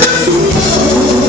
Jesus.